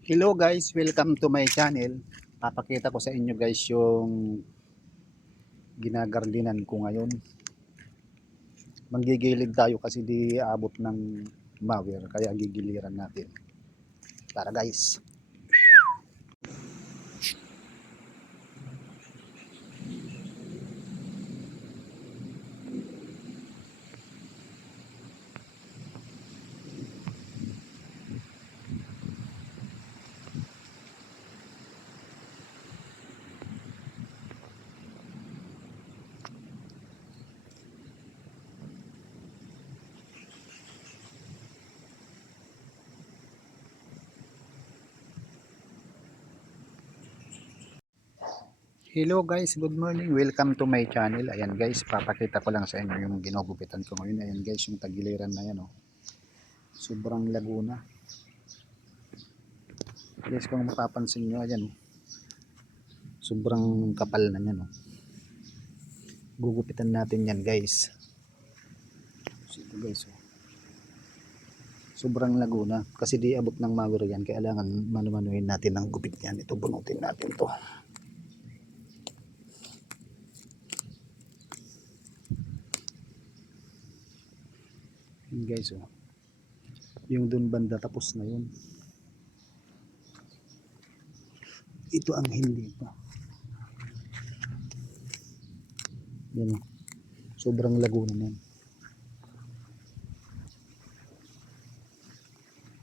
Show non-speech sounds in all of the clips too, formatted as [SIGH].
Hello guys, welcome to my channel. Papakita ko sa inyo guys yung ginagardinan ko ngayon. Manggigilid tayo kasi di abot ng mower kaya gigiliran natin. Tara guys. Hello guys, good morning. Welcome to my channel. Ayan guys, papakita ko lang sa inyo yung ginugupitan ko ngayon. Ayan guys, yung tagiliran na yan oh. Sobrang laguna. Guys, kung mapapansin nyo, ayan oh. Sobrang kapal na yan oh. Gugupitan natin yan guys. Ito guys oh. Sobrang laguna. Kasi di abot ng mower yan. Kailangan manumanuhin natin ang gupit yan. Ito, bunutin natin to. Yun guys oh. Yung dun banda tapos na yun. Ito ang hindi pa. Yan oh. Sobrang laguna na yan.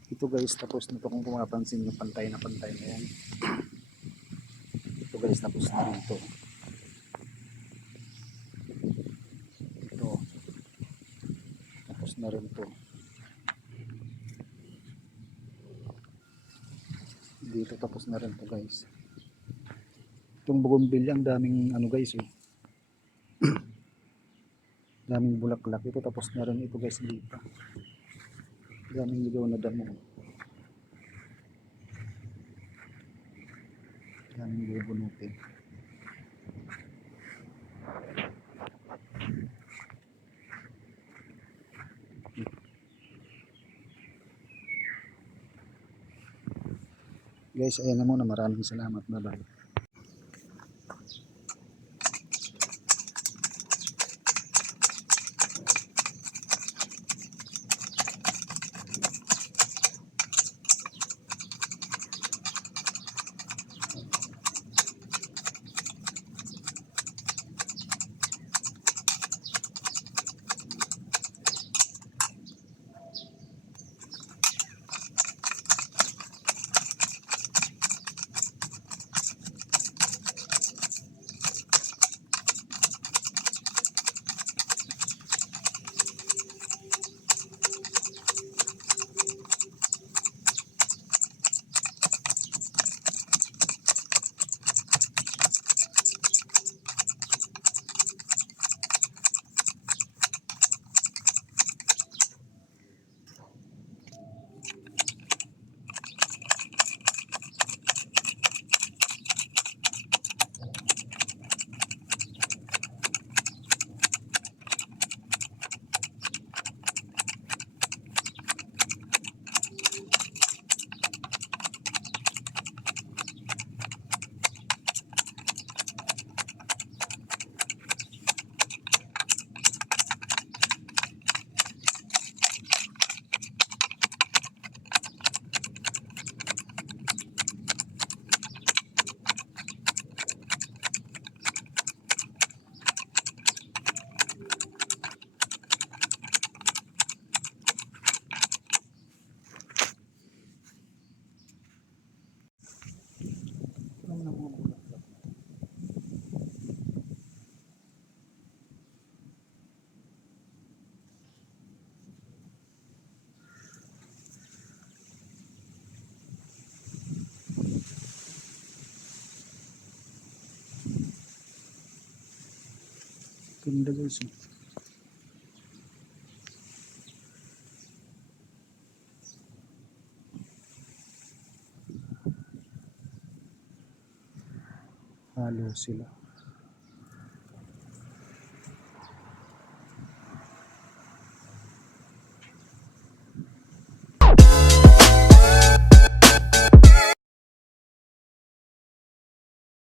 Ito guys tapos na to kung kumapansin nyo pantay na pantay na yan. [CLEARS THROAT] Ito guys tapos na rin to. Tapos na rin to. Dito tapos na rin to guys. Itong bugombilya ang daming ano guys eh. [CLEARS THROAT] daming bulaklak. Ito tapos na rin ito guys dito. Daming ligaw na damo. Daming bubunutin. Guys, ayan na muna. Maraming salamat. Bye-bye. Ganda guys. oh. Halo sila.